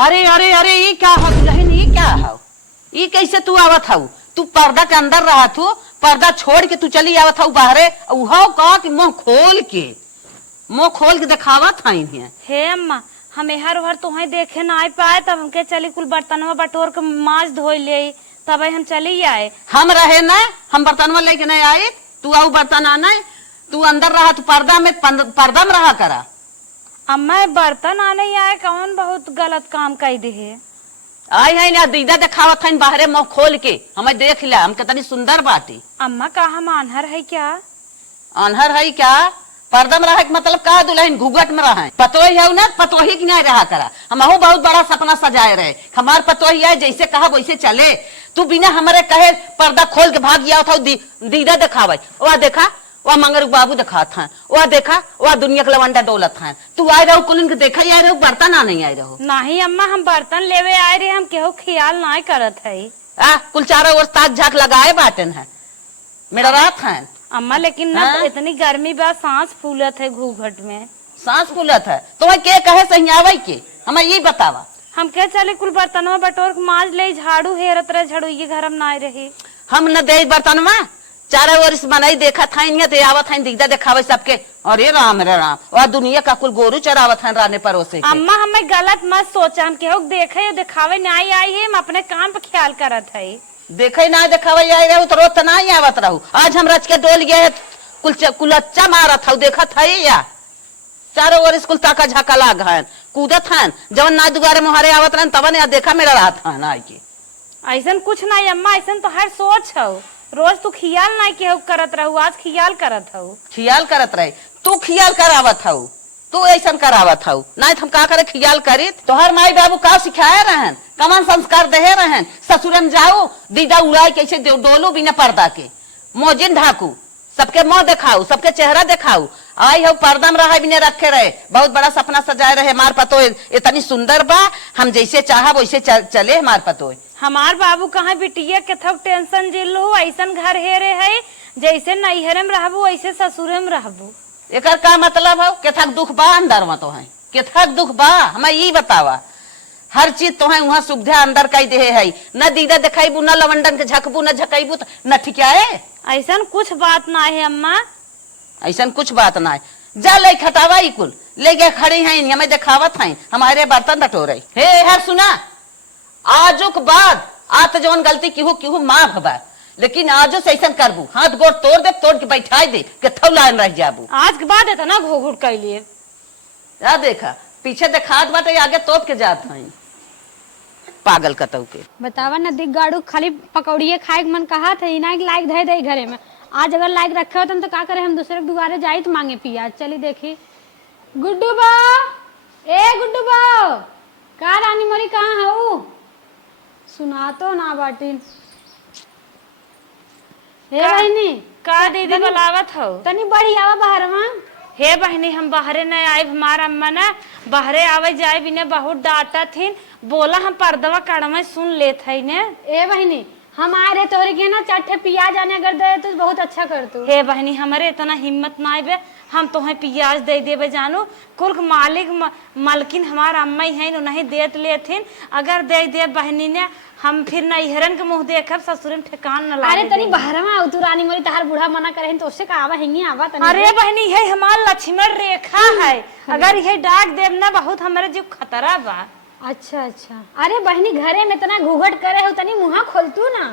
अरे अरे अरे ये क्या हो दुल्हन, ये क्या हो? ये कैसे तू आवत हऊ? तू पर्दा के अंदर रहा तू, पर्दा छोड़ के तू चली आवत हऊ बाहरे। उहाओ कहा कि मुंह खोल के दिखावत हई है। हे अम्मा, हम हर हर तुम्हें देखे ना आए पाए, तब हमके चली कुल बर्तनवा बटोर के माज धोई ले, तब हम चली आए। हम रहे ना, हम बर्तनवा लेके नहीं आए। तू आऊ बर्तन आना, तू अंदर रहा, तू पर्दा में रहा करा। अम्मा बर्तन आने आए कौन बहुत गलत काम कर दे है। आई है ना दीदा दिखावत है बाहरे मुंह खोल के, हमें देख लिया, हम कितनी सुंदर बाटी। अम्मा का हम आन्हर है क्या? अनहर है क्या? पर्दा में रहा मतलब का दुल्हन घूंघट में रहा है। पतोही है ना, पतोही की नहीं रहा करा। हम बहुत बड़ा सपना सजाए रहे, हमार पतोही है जैसे कहा वैसे चले। तू बिना हमारे कहे पर्दा खोल के भाग गया था। दीदा दिखावे, वह देखा वह मंगर बाबू दिखा था, वह देखा वह दुनिया का लवंडा डोलत है। तू आए रहो कुल के देखा ही आए रहो, बर्तन आ नहीं आए रहो। नहीं अम्मा, हम बर्तन लेवे आए रहे, हम केहू ख्याल नहीं करत है। कुल चारों ओर ताक झाक लगाए बाटन है, मेरा रात है। अम्मा लेकिन ना इतनी गर्मी बा, सांस फूलत है घूंघट में। सांस फूलत है तो वह के कहे सही आवे के हमें ये बतावा। हम क्या चले कुल बर्तनवा बटोर के माज ले, झाड़ू हेरत रहे, झाड़ू ये घर हम ना रहे। हम न दे बर्तन में चारों ओर बनाई देखा था, तो आवत है दीदा दिखावे सबके। अरे राम रे राम, वह दुनिया का कुल गोरू चरावत है राने परोसे। अम्मा हमें गलत मत सोचा, हम केहू देखे दिखावे नहीं आई है, हम अपने काम पे ख्याल करत है। देखे ना दिखावे आई रहू तो रोज ना ही आवत रहू। आज हम रच के डोल गए कुलच्चा मारत हूँ, देखत है या चारों ओर स्कूल ताका झाका लाग है, कूदत है। जवन ना दुआरे मुहारे आवत रहन तब ने देखा मेरा रात है ना के। ऐसा कुछ नहीं अम्मा, ऐसा तो हर सोच है। रोज तू खियाल नहीं केहू करत रहू, आज खियाल करत हूँ। खियाल करत रहे तू, खियाल करावत हऊ तू, ऐसा करावत हऊ नहीं हम का करे खियाल करी। तोहर माई बाबू का सिखाए रहन, कमान संस्कार दे रहन। ससुरन जाऊ दीदा उड़ाई कैसे डोलू बिना पर्दा के, मोजिन ढाकू, सबके मुंह दिखाऊ, सबके चेहरा दिखाऊ। आई हो पर्दा में रहा बिना रखे रहे, बहुत बड़ा सपना सजाए रहे। हमार पतो इतनी सुंदर बा, हम जैसे चाह वैसे चले हमार पतो। हमार बाबू कहाँ बिटिया के थक टेंशन जिलू, ऐसा घर हेरे है जैसे नैहरे में रहबू वैसे ससुरे में रहबू। एकर का मतलब है? केथक दुख बा अंदर में तो है, केथक दुख बा हमें ये बतावा। हर चीज तो है वहाँ सुविधा अंदर कई दे है, न दीदा दिखाईबू, न लवंडन के झकबू, न झकईबू, न ठिकाए। ऐसा कुछ बात ना है अम्मा, ऐसा कुछ बात ना है। जा ले खटावा ही कुल ले गया खड़ी है, हमें दिखावत है हमारे बर्तन बटोरे। हे हर सुना, आजुक बाद आत जवन गलती की माफ बा, लेकिन आजो से ऐसा करबू हाथ गोड़ तोड़ के बैठा दे के थौलान रह जाबू। आज के बाद इतना घोघुट कर लिए। या देखा पीछे दिखात बाटे, आगे तोप के जात है पागल कतऊ के। बतावा ना दिख गाड़ू खाली पकौड़िए खाए के मन कहा था, इना के लायक धे दे घरे में। आज अगर लायक रखे होते तो का करे, हम दूसरे के दुआरे जाई तो मांगे पिया। चली देखी गुड्डू बा, ए गुड्डू बा, का रानी मोरी कहाँ हूँ? सुना तो ना बाटी। हे बहनी का दीदी बुलावत हो? तनी बड़ी आवा बाहर में। हे बहनी हम बाहरे नहीं आए, हमारा अम्मा ना बाहरे आवे जाए बिना बहुत डांटा थी, बोला हम पर्दवा कड़मे सुन लेत है ने। ए बहनी हम आ रहे तोरे के ना चाटे प्याज आने अगर दे तो बहुत अच्छा कर तू। हे बहनी हमारे इतना हिम्मत ना आए, हम तुम्हें प्याज दे देवे जानू। कुल मालिक मालकिन हमारा अम्मा ही है, नहीं देत लेथिन। अगर दे दे बहनी ने हम फिर नैहरन के मुंह देखब, ससुर में ठेकान न लागे। अरे तनी बाहर में आउ तू, रानी मोरी तहार बूढ़ा मना करे तो उससे का आवा हिंगी आवा तनी। अरे बहनी है हमार लक्ष्मण रेखा है, अगर यही डाक देव ना बहुत हमारे जीव खतरा बा। अच्छा अच्छा। अरे बहनी घरे में इतना घूघट करे हो, तनी मुँह खोल तू ना।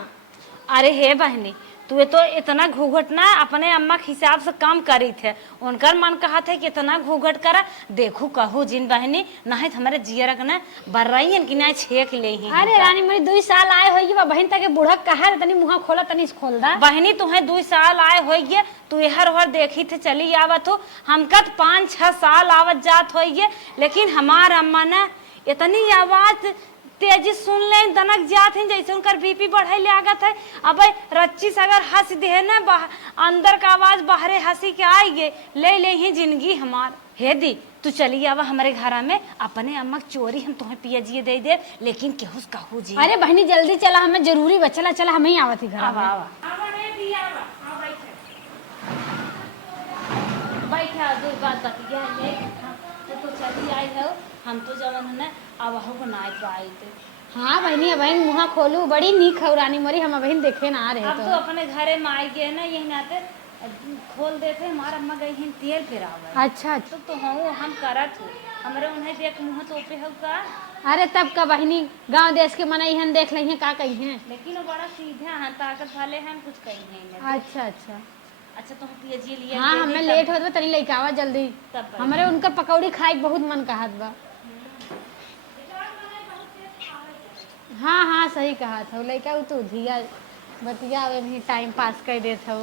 अरे हे बहनी तू तो इतना घूघट ना अपने अम्मा के हिसाब से कम करी थे, उनकर मन कहा थे कि इतना घूघट करा। देखू कहू जिन बहनी नहीं हमारे जियर ना बर्राई कि ना छेक ले ही। अरे रानी मोरी 2 साल आए होगी बा बहन तक बूढ़ा कहा तनी मुँह खोला, तनी खोल दा। बहनी तुम्हें 2 साल आए होइए, तू हर हर देखी थे चली आवत हो, हमका 5-6 साल आवत जात होइए। लेकिन हमार अम्मा ना इतनी आवाज तेजी सुन ले दनक जात है जैसे उनकर बीपी बढ़े ले आगत है। अब रच्ची से अगर हंस दे ना अंदर का आवाज बाहरे हंसी के आई गे ले ही जिंदगी हमार। हे दी तू चली आवा हमारे घर में, अपने अम्मा चोरी हम तुम्हें पिया जी दे दे, लेकिन केहू कहू जी। अरे बहनी जल्दी चला, हमें जरूरी बा, चला चला हमें ही आवत ही घर में। बैठा दूर बात बतिया ले तो चली आई हो, हम तो जवन है ना अब हो बनाए पाई थे। हाँ बहनी बहन मुँह खोलू बड़ी नीक खौरानी मोरी हम बहन देखे ना रहे अब तो अपने घरे में आई गए ना, यही नाते खोल देते। हमारा अम्मा गई हैं तेल पिरावे। अच्छा तो हो हम करत हो, हमरे उन्हें देख मुँह तो पे हो का। अरे तब का बहनी गांव देश के मना हन देख ली का कही हैं। लेकिन वो बड़ा सीधा है, ताकत वाले हैं, कुछ कही नहीं। अच्छा अच्छा अच्छा तुम पियजिए लिए। हाँ हमें लेट होत बा तनी लइका आवा जल्दी। तब हमरे उनकर पकौड़ी खाए के बहुत मन कहत बा। हाँ हाँ सही कहा था लइका उ तो धिया बतियावे में टाइम पास कर देत हो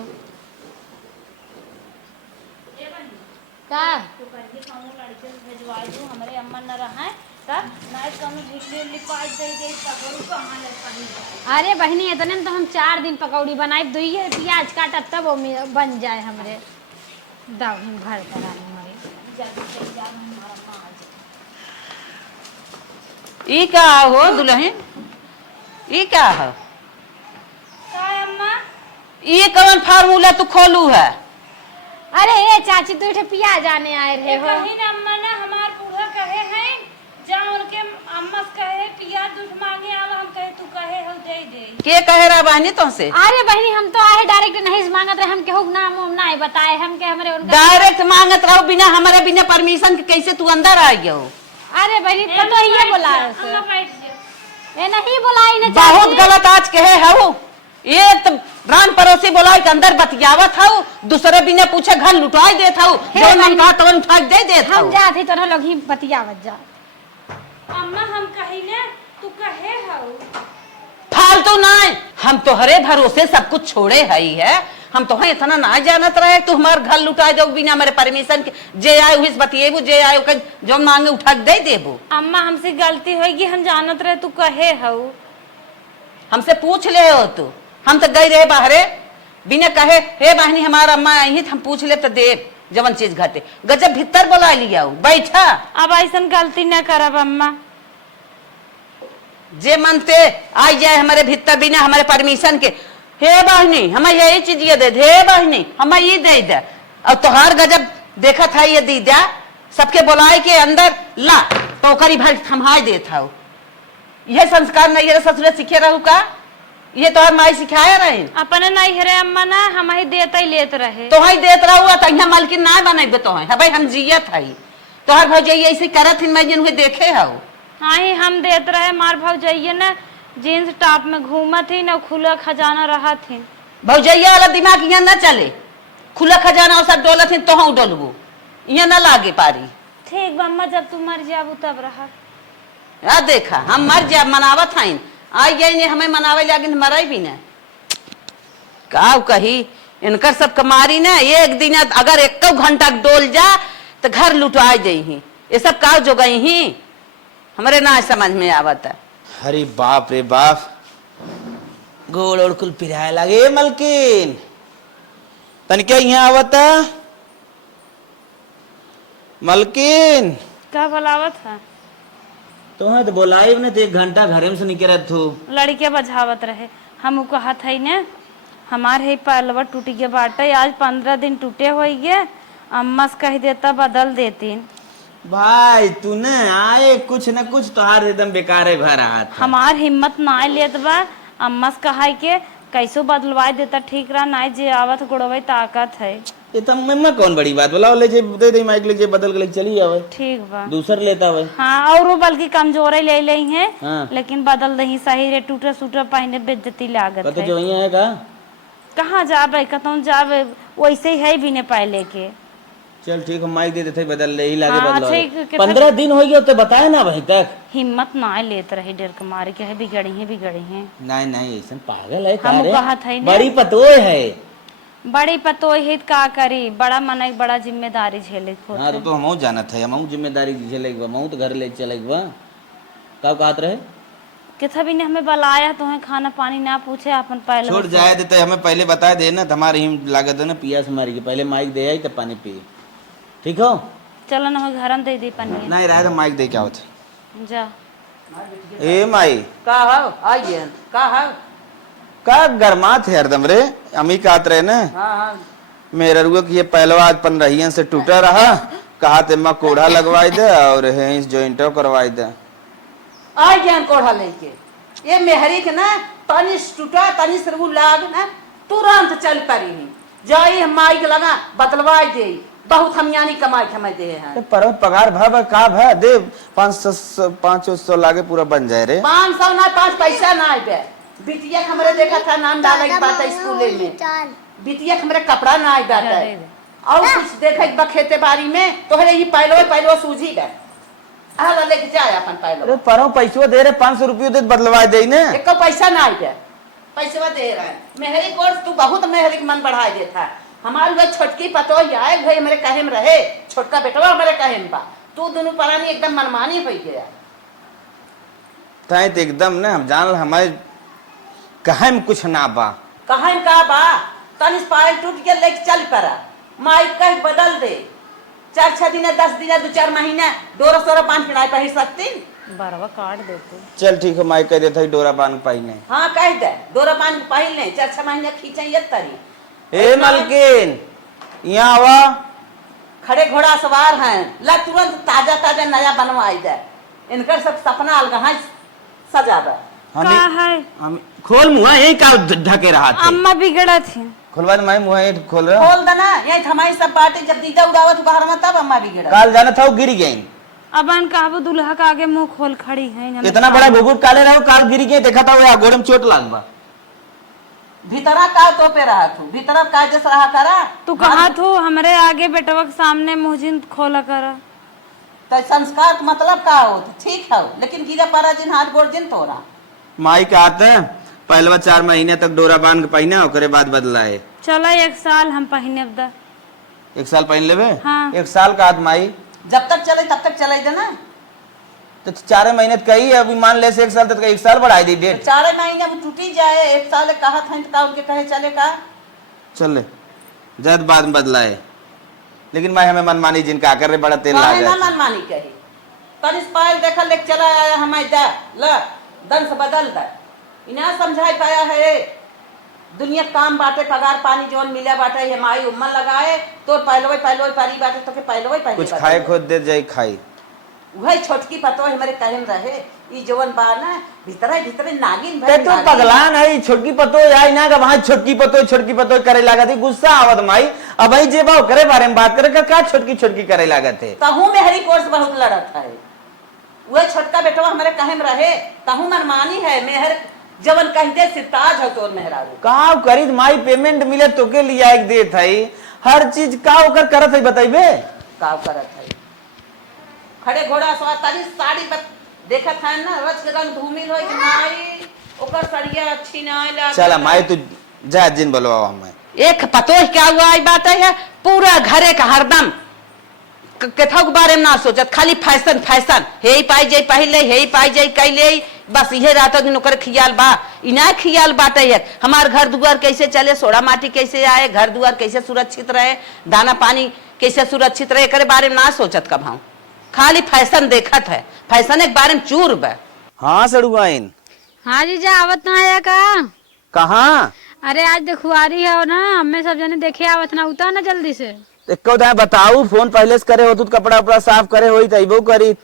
का। तो करके कहूँ लड़के भेजवाई दूँ, हमारे अम्मा न रहा तब ना कहूँ भिखली लिपाट दे दे पकौड़ी कहाँ ले पानी। अरे बहनी इतने में तो हम 4 दिन पकौड़ी बनाए दुइये प्याज काटा तब वो बन जाए हमरे दाव हम घर करानी मरे। जल्दी चल जा, हमारा अम्मा आ जाए। ई क्या हो दुल्हन, ई क्या है? काय अम्मा? ये कौन फार्मूला तू खोलू है? अरे ये चाची तू प्याज आने आए रहे हो। कहीं ना अम्मा ना हमार बूढ़ा कहे हैं जहाँ उनके अम्मा कहे पिया दूध मांगे आवा, हम कहे तू कहे हो दे दे। के कहे रहा बहनी तुमसे? अरे बहनी हम तो आए डायरेक्ट नहीं मांगत रहे, हम केहू नाम उम नहीं बताए, हम के हमरे उनका डायरेक्ट मांगत रहो बिना हमारे बिना परमिशन के कैसे तू अंदर आ गयो? अरे बहनी तो ये बोला अम्मा बैठ जाओ। ये नहीं बोलाई ना बहुत चाची। गलत आज कहे है वो। ये तो रान पड़ोसी बोला के अंदर बतियावत था, दूसरे बिना पूछे घर लुटाई देत था, जो मन कहा तवन उठा के दे देत था। हम जाते तो लोग ही बतियावत जा। अम्मा हम कही ना तू कहे हो। फालतू नहीं, हम तोहरे भरोसे सब कुछ छोड़े है हम तो इतना ना जानत रहे तू हमार घर लुटा दो बिना हमारे परमिशन के। जे आए हुई बतिएबू, जे आए के जो मांगे उठा के दे देबू। अम्मा हमसे गलती होगी, हम जानत रहे तू कहे हो। हमसे पूछ ले हो तू, हम तो गई रहे बाहरे बिना कहे हे बहनी हमारा अम्मा आई हम पूछ ले तो देव जवन चीज घटे गजब भीतर बोला लिया बैठा। अब ऐसा गलती न करब अम्मा। जे मनते आई जाए हमारे भीतर बिना हमारे परमिशन के, हे बहनी हमें यही चीज ये दे दे, हे बहनी हमें ये दे दे। और तोहार गजब देखा था ये दीदा सबके बुलाए के अंदर ला टोकरी भर थमाए दे था। यह संस्कार नहीं है ससुर सीखे रहू का? ये तोहर माई सिखाया रहे? अपने नहीं हरे अम्मा ना हम ही देते ही लेते रहे। तो ही देत रहू तो यहाँ मालकिन ना बनेबे तो है भाई हम जियत है तोहर भौजाई ऐसे करत हिन मैं जिन देखे हूँ। हाँ ही हम देते रहे, मार भाव जाइए ना जीन्स टॉप में घूमत थी ना खुला खजाना रहा थी। भौजैया वाला दिमाग यहाँ न चले, खुला खजाना और सब डोलत हिन तो हूँ डोलबू यहाँ न लागे पारी। ठीक अम्मा जब तू मर जाबू तब रहा। आ देखा हम मर जा मनावत हईन आई गई ने हमें मनावे लागे मराई भी न का कही इनकर सब कमारी ना एक दिन अगर 1 घंटा डोल जा तो घर लुटाई जाही। ये सब का जो गई ही हमारे ना समझ में आवत है। अरे बाप रे बाप, गोड़ ओड़ कुल पिराए लगे मलकिन तन क्या यहाँ आवत है मलकिन? क्या बोलावत है? तुम्हें तो बोलाई ने तो 1 घंटा घरे में से निकल थू। लड़के बझावत रहे, हम कहत है न हमारे ही पलवा टूट गया बाटे, आज 15 दिन टूटे हो गए। अम्मा से कह देता बदल देती। भाई तू न आए कुछ न कुछ तोहार एकदम बेकार है भर रहा था। हमार हिम्मत ना लेत बा, अम्मा से कहा के कैसो बदलवा देता ठीक रहा, ना जे आवत गुड़वे ताकत है। ये तो मम्मा कौन बड़ी बात बोला ले जे दे दे माइक ले जे बदल के ले चली आवे। ठीक बा दूसर लेता भाई। हाँ और वो बल्कि कमजोरे ले ले हैं। हाँ। लेकिन बदल दही सही रे, टूटे सूटे पहने बेइज्जती लागत तो है। जो यहाँ है का कहाँ जाबे कहता जाबे वैसे ही है भी ने पहले के। चल ठीक है माइक दे देते बदल ले ही लागे हाँ, बदला। ठीक, कितना- 15 दिन हो गया तो बताए ना भाई तक। हिम्मत ना लेते रहे, डर के मारे के है बिगड़ी है। नहीं नहीं ऐसा पागल है हम तारे। कहत है ना। बड़ी पतोय है। बड़ी पतोय है का करी, बड़ा मन बड़ा जिम्मेदारी झेले को। हाँ तो हमहू जानत है, हमहू जिम्मेदारी झेले के बा, हमहू तो घर ले चले के बा। कब कहत रहे किथा भी ने हमें बुलाया तो है खाना पानी ना पूछे अपन पहले छोड़ जाए देते हमें पहले बता दे ना, हमारे ही लागत है ना पियास मारी के पहले माइक दे आई तब पानी पिए। ठीक हो चलो ना घर में दे दी पानी। नहीं रहा तो माइक दे क्या होते जा ए माई का हो आइए का हो का गरमात है हरदम रे। अमी कहत रहे ना हाँ हाँ मेरे रुआ की ये पहलवा आज 15 से टूटा रहा कहा ते माँ कोढ़ा लगवाई दे और हेंस जॉइंटो करवाई दे। आ ज्ञान कोढ़ा लेके ये मेहरी के ना तनी टूटा तनी सरबू लाग ना तुरंत चल पड़ी जाई हम माई के लगा बतलवाई दे बहुत हम यानी कमाई खमाई दे हैं। पर पगार भा का भा दे 500 लागे पूरा बन जाए रे। 500 ना 5 पैसा ना आए बिटिया हमरे देखा था नाम डाले की बात स्कूल में बिटिया हमरे कपड़ा ना आए बात और कुछ देखे बखेते बारी में तोहरे ये पहलो सूझी गए आ लेके जाए अपन पहलो। अरे पर पैसो दे रे 500 रुपये दे बदलवा दे ने एक पैसा ना आए पैसा दे रहा है मेहरी कोर्स तू बहुत मेहरी के मन बढ़ा देता हमारी वह छोटकी पतो आए भाई हमारे कहे में रहे छोटका बेटवा हमारे कहे में बा तू दोनों परानी एकदम मनमानी हो गया ताई तो एकदम ना हम जान हमारे कहे में कुछ ना बा कहे में का बा तनिस पायल टूट के लेके चल पड़ा माई कह बदल दे 4-6 दिन 10 दिन 2-4 महीने डोरा सोरा बांध के नहीं पहन सकती बरवा काट देते। चल ठीक है माई कह देता है डोरा बांध पाई नहीं। हाँ कह दे डोरा बांध के पहन ले 4-6 महीने खींचे ये तरी। ए मलकिन यहाँ आवा खड़े घोड़ा सवार हैं ला तुरंत ताजा ताजा नया बनवाई दे इनकर सब सपना अलगहा सजा दे। का है हम खोल मुँह यही का ढके रहा थे अम्मा बिगड़ा थी खोलवा माई मुँह खोल रहा खोल देना यही हमारी सब बातें जब दीदा उड़ावत बाहर में तब अम्मा बिगड़ा काल जाना था वो गिर गई अबन कहबो दुल्हा का आगे मुंह खोल खड़ी है इतना बड़ा घुघुट काले रहो काल गिर गई देखा था वो गोड़े में चोट लाग बा भीतरा का तो पे रहा तू भीतरा का जैसा रहा करा तू कहा तू हमरे आगे बेटवा के सामने मुंह खोला करा तो संस्कार का मतलब का हो ठीक है लेकिन गिरा पारा जिन हाथ गोड़ जिन तोरा माई का आते पहलवा 4 महीने तक डोरा बांध के पहना ओकरे बाद बदलाए चला 1 साल हम पहने दा 1 साल पहन लेवे हाँ। 1 साल का आद माई जब तक चले तब तक चले देना तो 4 महीने कही अभी मान ले से 1 साल तक 1 साल बढ़ाई दी डेट 4 महीने में टूटी जाए 1 साल कहा था तो का उनके कहे चले का चल जद बाद में बदलाए लेकिन मैं हमें मनमानी जिनका कर रहे बड़ा तेल काहे लागे ना मनमानी कही तनिस पायल देखा लेके चला आया हमारे दा ल दन से बदल दा इना समझाई पाया है दुनिया काम बाटे पगार पानी जोन मिले बाटे ये माई उम्मन लगाए तो पहलोई पारी बाटे तो के पहलोई पहले कुछ खाए खुद दे जाई खाई वही छोटकी पतो हमारे कहे में रहे ई जवन बा ना भीतरे नागिन ते तो पगला नहीं छोटकी पतो आई ना का वहां छोटकी पतो करे लागत है गुस्सा आवत माई अब भाई जे बाव करे बारे में बात करे का छोटकी करे लागत है तहू में हरी कोर्स बहुत लड़त है वह छोटका बेटवा हमारे कहे में रहे तहू मनमानी है मेहर जवन कहते सिरताज हो तोर मेहरारू का करी माई पेमेंट मिले तो के लिया एक देत है हर चीज का ओकर करत है बताइबे का करत है खड़े घोड़ा सवार तारी साड़ी देखत है ना रच के रंग धूमिल हो कि माई ओकर सड़िया अच्छी ना आइला चला माई तू जा जिन बोलवा हमें एक पतो क्या हुआ आई बात है पूरा घरे का हरदम कथा के बारे में ना सोचत खाली फैशन हे पाई जाई पहले हे पाई जाई कैले बस ये रात दिन ओकर खियाल बा इना खियाल बाटे है हमार घर दुआर कैसे चले सोड़ा माटी कैसे आए घर दुआर कैसे सुरक्षित रहे दाना पानी कैसे सुरक्षित रहे करे बारे में ना सोचत कब हम खाली फैशन देखत है फैशन के बारे में चूर बा। हाँ सड़ुआइन हाँ जीजा आवत ना आया का कहाँ अरे आज देखुआरी है ना हमें सब जने देखे आवत ना उता ना जल्दी से एको दाए बताऊ फोन पहले से करे हो तू कपड़ा उपड़ा साफ करे होई तइबो करी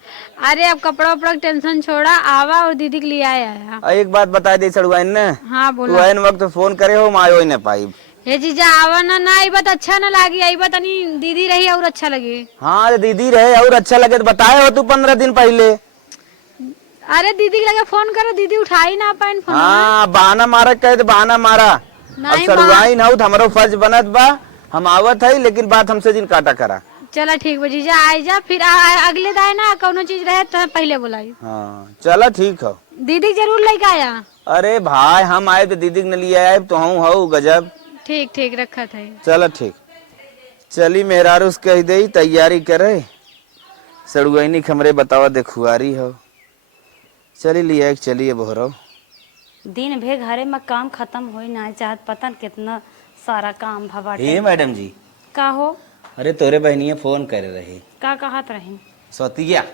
अरे अब कपड़ा उपड़ा टेंशन छोड़ा आवा और दीदी के लिए आया एक बात बता दे सड़ुआइन ने हाँ तू बोला एन वक्त फोन करे हो मायो ही न पाई हे जीजा आवा ना आई बात अच्छा ना लगी आई बात दीदी रही और अच्छा लगे हाँ दीदी रहे और अच्छा लगे तो बताए हो तू 15 दिन पहले अरे दीदी के लगे फोन करो दीदी उठाई ना पाइन फोन हाँ बहाना मारा कहे तो बहाना मारा अब नहीं सड़ुआइन हो हमारो फर्ज बनत बा हम आवत है लेकिन बात हमसे जिन काटा करा चला ठीक बा जीजा आई जा फिर अगले दाए ना कोनो चीज रहे तो पहले बुलाई हाँ चला ठीक हो दीदी जरूर लेके आया अरे भाई हम आए तो दीदी ने लिए आए तो हूँ हो गजब ठीक रखा था चलो ठीक चली मेहरारूस कह दे तैयारी करे सड़ुआइनी खमरे बतावा देखुआरी हो चली लिया चलिए बोहरो दिन भे घरे में काम खत्म हो ना चाहत पता कितना सारा काम भवाटे हे मैडम जी का हो अरे तोरे बहनिया फोन करे रही का कहत रही सौतिया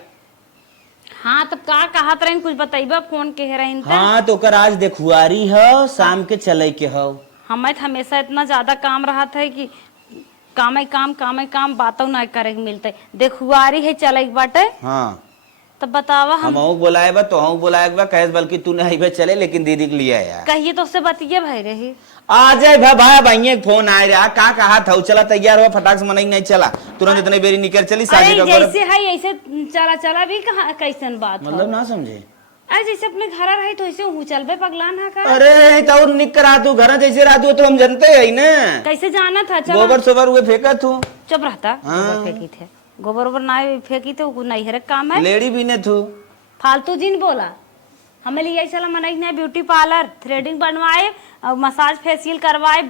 हाँ तब का कहत रही कुछ बताइबा कौन कह रही हाँ तो ओकर आज देखुआरी हो शाम के चले के हो हमें हमेशा इतना ज्यादा काम रहा था कि कामे काम बातों ना करे के मिलते। देख हुआरी है चले बाटे हाँ तो बतावा हम बुलाए बा तो हम बुलाए बा कहे बल्कि तू नहीं बे चले लेकिन दीदी के लिए यार कहिए तो उससे बतिए भाई रही। आ जाए भाई भाई फोन आए रहा का कहा था चला तैयार हुआ फटाक से मनाई नहीं चला तुरंत इतने बेरी निकल चली शादी अरे का जैसे है ऐसे चला चला भी कहाँ कैसन बात हो। मतलब ना समझे अरे जैसे अपने घर रही तो ऐसे हूँ चल बे पगलान है का। अरे तो और निक करा तू घर जैसे रहा तू तो हम जानते है ना कैसे जाना था चल गोबर सोबर हुए फेंका तू चुप रहता। गोबर फेंकी थे गोबर ओबर ना फेंकी थे वो नहीं है काम है लेडी भी ने तू फालतू जिन बोला। हमें लिए चला मनाई ना ब्यूटी पार्लर थ्रेडिंग बनवाए और मसाज फेशियल करवाए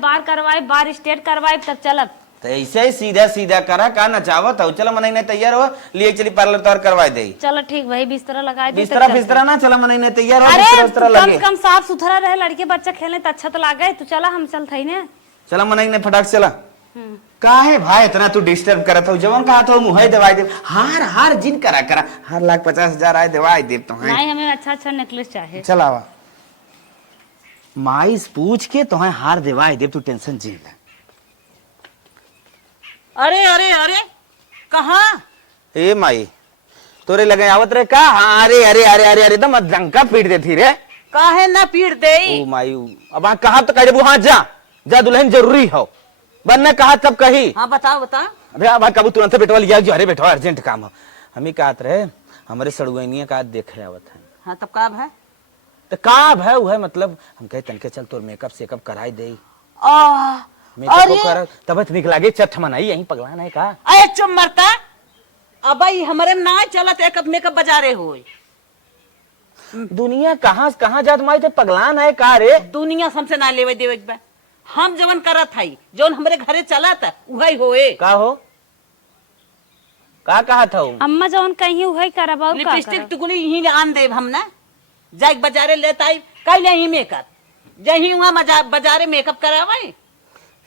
बार स्ट्रेट करवाए तब चलब तो ऐसे ही सीधा सीधा करा का ना चाहत हो चला मनाई नहीं तैयार हो लिए चली पार्लर तैयार करवा दे। चलो ठीक भाई बिस्तरा लगा दे बिस्तरा ना चला मनाई नहीं तैयार हो अरे बिस्तरा कम लगे से कम साफ सुथरा रहे लड़के बच्चा खेले तो अच्छा तो लागे तो चला हम चलते ही ने चला मनाई नहीं फटाक चला काहे भाई इतना तू डिस्टर्ब करत हो जवन कहा तो मुहे दवाई दे हार जिन करा हार 1,50,000 आए दवाई दे तो है नहीं हमें अच्छा नेकलेस चाहिए। चलावा माई पूछ के तो है हार दवाई दे तू टेंशन जिन ले। अरे अरे अरे कहाँ ए माई तोरे लगे आवत रे का हाँ, अरे अरे अरे अरे अरे तो मत डंका पीट देती रे काहे ना पीट दे। ओ माई अब कहा तो कह हाँ जा दुल्हन जरूरी हो बनने कहा तब कही। हाँ बताओ बता। अरे अब कबू तुरंत बेटवा लिया जो अरे बेटवा अर्जेंट काम हो हम ही कहत रहे हमारे सड़ुआनिया का देखे आवत है। हाँ तब काब है तो काब है वो है मतलब हम कहे तनके चल तोर मेकअप सेकअप कराई दे अरे कर तब निक लागे चट मनाई यही पगला नहीं का अरे चुप मरता अब हमारे ना चलत एक मेकअप बाजारे हो दुनिया कहाँ जात माई ते पगलान है का रे दुनिया हमसे ना लेवे देवे बा। हम जवन करत हई जवन हमरे घरे चलत उही होए का हो का कहा था अम्मा जौन कहीं वही करबाऊ का लिपस्टिक टुकुनी यही आन देव हम ना जाए बाजारे लेता आई कई ले मेकअप जही वहां बाजारे मेकअप करावे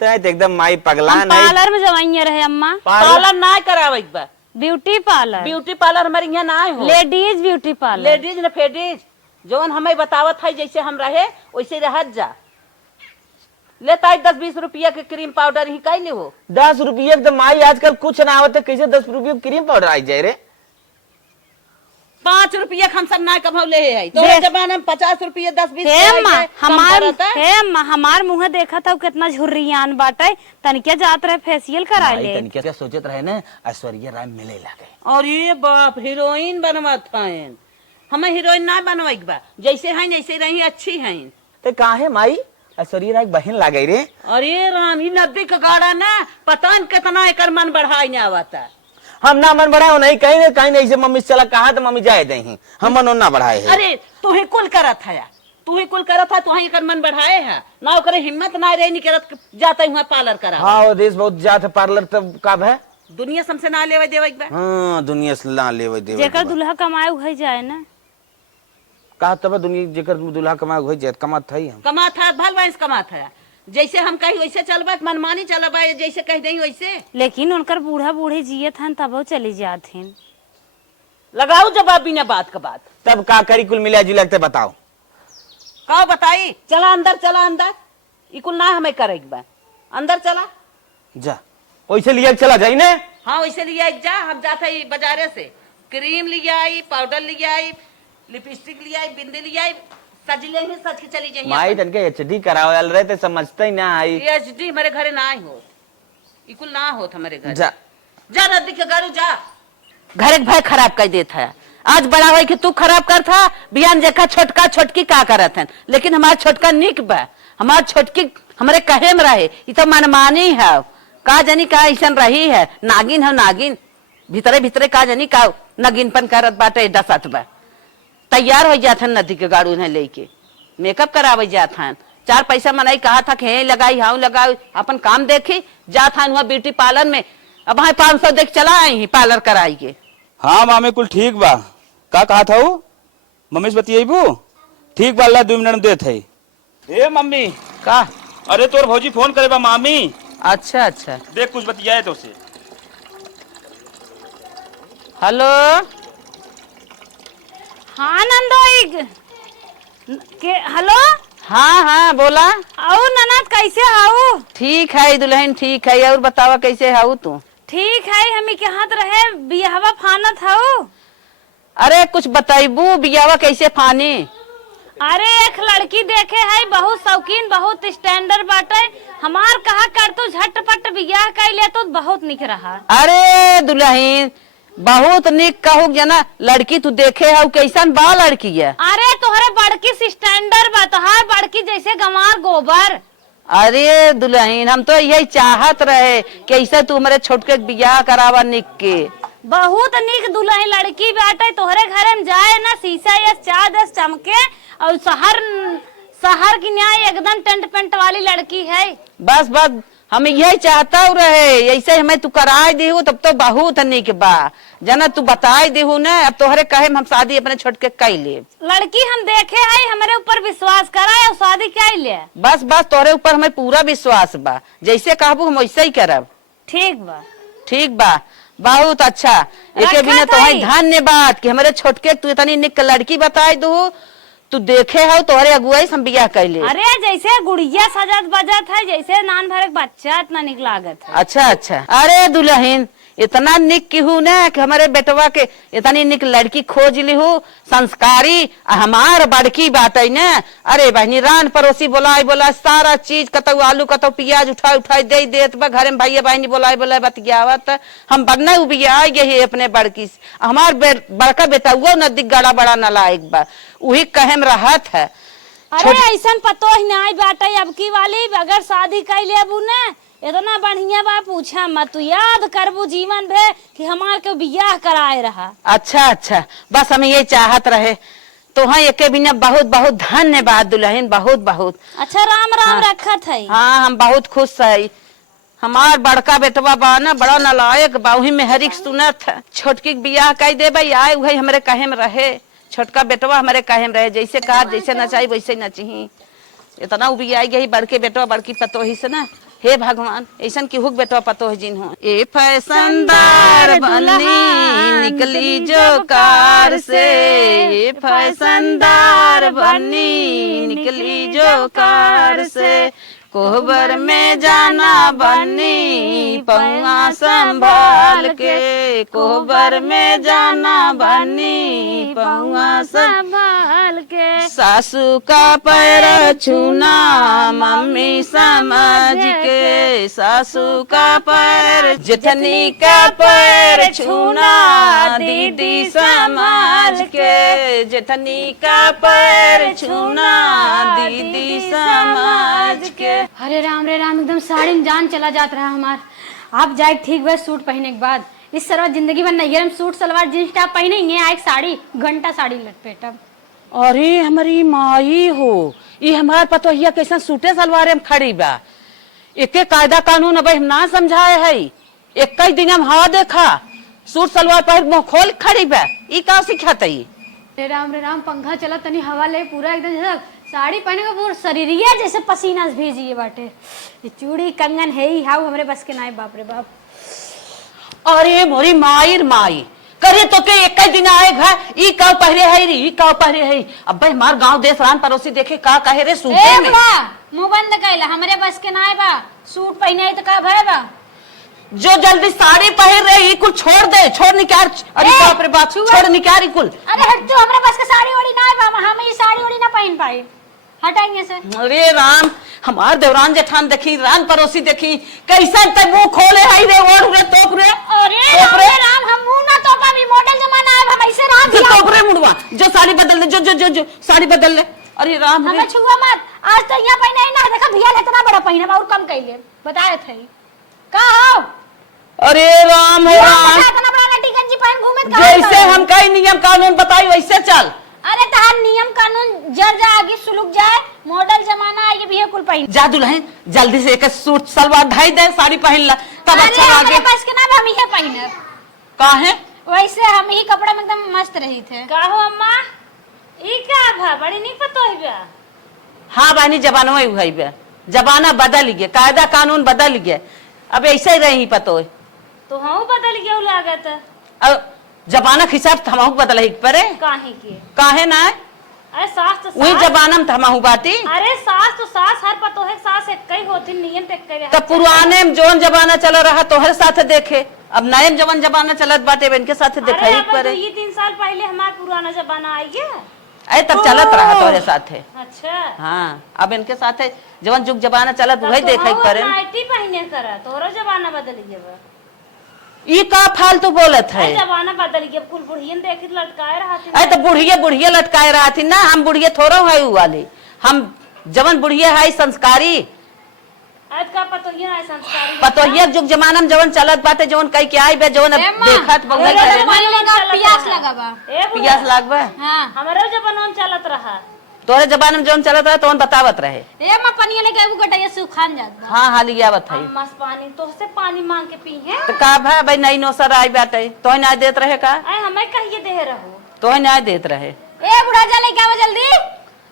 तो एकदम माई पगलान है पार्लर में जवाइया रहे अम्मा पार्लर ना करावे बा। ब्यूटी पार्लर हमारे यहाँ ना हो लेडीज ब्यूटी पार्लर लेडीज न फेडीज जवन हमें बतावत है जैसे हम रहे वैसे रहत जा लेता है 10-20 रुपया के क्रीम पाउडर ही कई ले हो 10 रुपये तो माई आजकल कुछ ना आवत कैसे 10 रुपये क्रीम पाउडर आई जाए रे 5 रुपया हम सब ना कभौ ले है तो जमाना में 50 रुपया 10-20 हमार मुँह देखा था कितना झुर्रियान बाटे तनिके जात रहे फेशियल करा ले तनिके सोचत रहे ना ऐश्वर्या राय मिले लगे और ये बाप हीरोइन बनवत हैं हमें हीरोइन ना बनवाई बा जैसे हैं जैसे रही अच्छी हैं ते काहे माई ऐश्वर्या राय बहन लागे रे अरे राम ही नदी का गाड़ा ना पता न कितना एकर मन बढ़ाई ना आवता हम ना मन बढ़ाओ नहीं कहीं नहीं से मम्मी चला कहा तो मम्मी जाए दही हम मन ना बढ़ाए है अरे तू ही कुल करत है तू ही एकर मन बढ़ाए है ना ओकरे हिम्मत ना रहे नहीं करत जाता हुआ पार्लर करा हाँ वो देश बहुत जात पार्लर तब कब है दुनिया हमसे ना लेवे देवे बा। हाँ दुनिया से ना लेवे देवे जेकर दुल्हा कमाए उहे जाए ना कहा तब दुनिया जेकर दुल्हा कमाए हो जाए कमात था हम कमात है भल वैस कमात है जैसे हम कहीं वैसे चलबा मनमानी चलबा जैसे कह दई वैसे लेकिन उनकर बूढ़ा बूढ़ी जियत हन तब चली जात हन लगाओ जवाब बिना बात का बात तब का करी कुल मिला जुला के बताओ का बताई चला अंदर इकुल ना हमें करेगी बा अंदर चला जा वैसे लिया चला जाई ने हाँ वैसे लिया जा हम जाते ही बाजारे से क्रीम लिया आई पाउडर लिया आई लिपस्टिक लिया आई बिंदी लिया आई सज लेंगे सज के चली जाइए माई तन के एचडी करावल रहे थे समझते ही ना आई एचडी हमारे घरे ना ही हो इकुल ना होत हमारे घर जा जा नदी के गारू जा घर एक भाई खराब कर देता है आज बड़ा हुआ कि तू खराब कर था बियान देखा छोटका छोटकी का करत है लेकिन हमारा छोटका निक बा हमार छोटकी हमारे कहे में रहे ये तो मनमानी है का जानी का ऐसा रही है नागिन है नागिन भीतरे का जानी का नगिनपन करत बाटे डसत बा तैयार हो जात नदी के गाड़ू ने लेके मेकअप करावे जात हन 4 पैसा मनाई कहा था कि लगाई हाँ लगाई अपन काम देखी जात हन हुआ ब्यूटी पार्लर में अब हाँ 500 देख चला आई पार्लर कराई के हाँ मामे कुल ठीक बा का कहा था वो मम्मी से बतियेबू ठीक बा अल्लाह 2 मिनट में देत है ए मम्मी का अरे तोर भौजी फोन करे बा मामी अच्छा देख कुछ बतियाए तो से हेलो हाँ नंदोई के हेलो हाँ हाँ बोला। आओ ननद कैसे हाउ? ठीक है दुल्हन ठीक है। और बतावा कैसे हाउ तू? ठीक है, हमी के हाथ रहे बियाहवा फानत हाउ। अरे कुछ बताइबू बियावा कैसे फानी? अरे एक लड़की देखे है, बहुत शौकीन, बहुत स्टैंडर्ड बाटे। हमार कहा कर तू झटपट बियाह कर ले तो बहुत निक रहा। अरे दुल्हन बहुत निक कहू जना, लड़की तू देखे हो कैसन बा लड़की है? अरे तोहरे बड़की स्टैंडर्ड बा, तोहार बड़की जैसे गंवार गोबर। अरे दुल्हन हम तो यही चाहत रहे कैसे तू हमारे छोटके बियाह करावा निक के। बहुत निक दुल्हन लड़की बाटे, तोहरे घरे में जाए ना शीशा या चाँद चमके। और शहर की न्याय एकदम टेंट पेंट वाली लड़की है। बस बस हम यही चाहता रहे, ऐसे हमें तू कराए देहू तब तो बहुत निक बा। जना तू बताए देहू ना, अब तोहरे कहे हम शादी अपने छोटके कर ले। लड़की हम देखे है, हमारे ऊपर विश्वास करा और शादी कर ले। बस बस तोहरे ऊपर हमें पूरा विश्वास बा, जैसे कहबू हम वैसे ही करब। ठीक बा। ठीक बा, बहुत अच्छा। एके बिना तुम्हारी धन्यवाद कि हमारे छोटके तू इतनी निक लड़की बताए दू। तू देखे हो तोहरे अगुआई हम बियाह कर ले। अरे जैसे गुड़िया सजत बजत है, जैसे नान भर बच्चा इतना निक लागत है। अच्छा अच्छा। अरे दुल्हन इतना निक की हूँ ना कि हमारे बेटवा के इतनी निक लड़की खोज ली हूँ, संस्कारी। हमार बड़की बात है ना। अरे बहनी रान पड़ोसी बोलाए बोला सारा चीज कतौ आलू कतौ प्याज उठाई उठाई दे देत बा। घरे में भैया बहनी बोलाए बोलाए बतियावत हम बगना उबिया गए अपने बड़की से। हमार बड़का बेटा वो नदी गड़ा बड़ा नलायक बा, वही कहेम रहत है। अरे ऐसा पतो ही नहीं बाटे अब की वाली, अगर शादी कर लेबू ना इतना बढ़िया बा पूछा मत। तू याद करबू जीवन भर कि हमार के बियाह कराए रहा। अच्छा अच्छा, बस हम ये चाहत रहे। तो हाँ एक बिना बहुत बहुत धन्यवाद दुल्हन, बहुत बहुत। अच्छा राम राम हाँ, रखत है। हाँ हम बहुत खुश है। हमार बड़का बेटवा बा ना बड़ा नलायक बा, वही में हरिक सुनत है। छोटकी बियाह कह दे भाई आए वही हमारे कहे में रहे। छोटका बेटवा हमारे कहे में रहे, जैसे कहा जैसे नचाई वैसे नची। इतना उबियाई गई बड़के बेटवा बड़की पतोही से ना। हे भगवान ऐसा की हुक बेटवा पतो है जिन हो। ए फैशनदार बनी निकली जो कार से, ए फैशनदार बनी निकली जो कार से। कोहबर में जाना बनी पौआ संभाल के, कोहबर में जाना बनी पौआ संभाल के। सासू का पैर छूना मम्मी समझ के, सासू का पैर जेठनी का पैर छूना दीदी समझ के, जेठनी का पैर छूना दीदी समझ के। अरे राम रे राम, एकदम साड़ी में जान चला जात रहा हमार। आप जाए ठीक बस सूट पहनने के बाद। इस सरवा जिंदगी भर नैयर में सूट सलवार जींस टॉप पहनेंगे, आए साड़ी घंटा साड़ी लटपेटब। अरे हमारी माई हो, ये हमार पतोहिया कैसा सूटे सलवार में खड़ी बा। एके कायदा कानून अब हम ना समझाए है। एक कई दिन हम हवा देखा सूट सलवार पर मुंह खोल खड़ी बा। ई का सिखाता ही? रे राम, पंखा चला तनी हवा ले, पूरा एकदम जैसे साड़ी पहने का पूरा शरीरिया जैसे पसीना से भेजिए बाटे। ये चूड़ी कंगन है ही हाउ हमरे बस के नाई, बाप रे बाप। अरे मोरी माई माई करे तो के एक दिन आए घर ई का पहरे है रे, ई का पहरे है। अब हमार गांव देश रान पड़ोसी देखे का कहे रे सूटे में। मुंह बंद कैला, हमरे बस के नाई बा। सूट पहने है तो का भय बा। जो जल्दी साड़ी पहन रही कुल छोड़ दे, छोड़ निकाल। अरे बाप रे बाप, छोड़ निकाल कुल। अरे हट तू, हमरे बस के साड़ी ओड़ी ना बा, हम ये साड़ी ओड़ी ना पहन पाए। हटाएंगे से। अरे राम, हमार देवरान जेठान देखी, रान पड़ोसी देखी कैसा तक मुंह खोले है रे, ओढ़ रे तोप रे। अरे राम, हम मुंह ना तोपा, भी मॉडल जमाना है, हम ऐसे राम जो तोप रे मुड़वा, जो साड़ी बदल ले, जो साड़ी बदल ले। अरे राम हमें छुआ मत। आज तो यहाँ पहने ही ना देखा, भैया इतना बड़ा पहना और कम कैले बताए थे का हो। अरे राम हो राम, इतना बड़ा लटी गंजी पहन घूमे जैसे हम कई नियम कानून बताई वैसे चल। अरे तार नियम कानून जर जा आगे सुलुक जाए, मॉडल जमाना आगे भी है कुल पहन। जा दुल्हन जल्दी से एक सूट सलवार ढाई दे, साड़ी पहन ला तब अच्छा लागे। बस के ना हम ये पहने काहे वैसे हम ही कपड़ा में एकदम मस्त रही थे। का हो अम्मा, ई का भा बड़ी नहीं पतो है बा। हाँ बानी जमाना में हुई बे, जमाना बदल गया, कायदा कानून बदल गया, अब ऐसे ही रही पतो है। तो हम बदल गया लागत। अब जमाना के हिसाब से हम बदल ही परे। काहे के? काहे ना अरे सास तो वही सास, जबानम थमाहू बाती। अरे सास तो सास, हर पतोहे के सास एक ही होती, नियम पे एक ही तब पुराने में जोन जमाना चल रहा तोहरे साथ देखे, अब नए जवन जमाना चलत बाटे इनके साथ देखा अरे ही अब करे। 2-3 साल पहले हमारा पुराना जमाना आई है। अरे तब चलत रहा तोहरे साथे। अच्छा, हाँ, अब इनके साथ जवन जुग जमाना चलत वही तब देखा ही तो करे। नाइटी पहने करा, तोहरा जमाना बदल गया। ई का फालतू बोलत है। जमाना बदल गया, कुल बुढ़ियन देखे तो लटकाए रहा थी। अरे तो बुढ़िया बुढ़िया लटकाए रहा थी ना, हम बुढ़िया थोड़ा है उ वाली, हम जवन बुढ़िया है संस्कारी। आज का पतोहिया है संस्कारी। पतोहिया जुग जमाना में जवन चलत बाटे, जवन कई के आई बे, जवन अब एम्मा, देखत बगल अरे करे। जमाना में चलत पियास रहा। लगा बा। ए बुढ़िया, पियास लागबे। हाँ हमारे जमाना में चलत रहा। तोरे जमाना में जवन चलत रहे तवन बतावत रहे। ए मां पनिया लेके आबू गटैया सुखान जात बा। हाँ हाँ लियावत है। हम मस्त पानी तो से पानी मांग के पी है। तो का भाई नई नौसर आई बाटे, तो ना देत रहे का? अरे हमें कहिए दे रहो। तो ना देत रहे। ए बुढ़ा जा लेके आवा जल्दी।